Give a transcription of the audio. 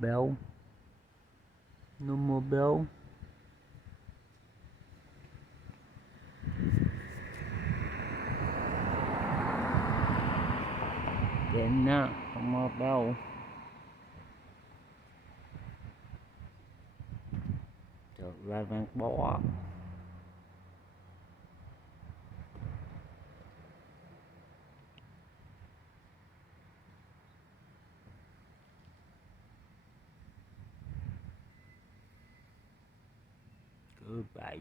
bell. No more bell. Then no more bell. Được ra vang bó. Goodbye.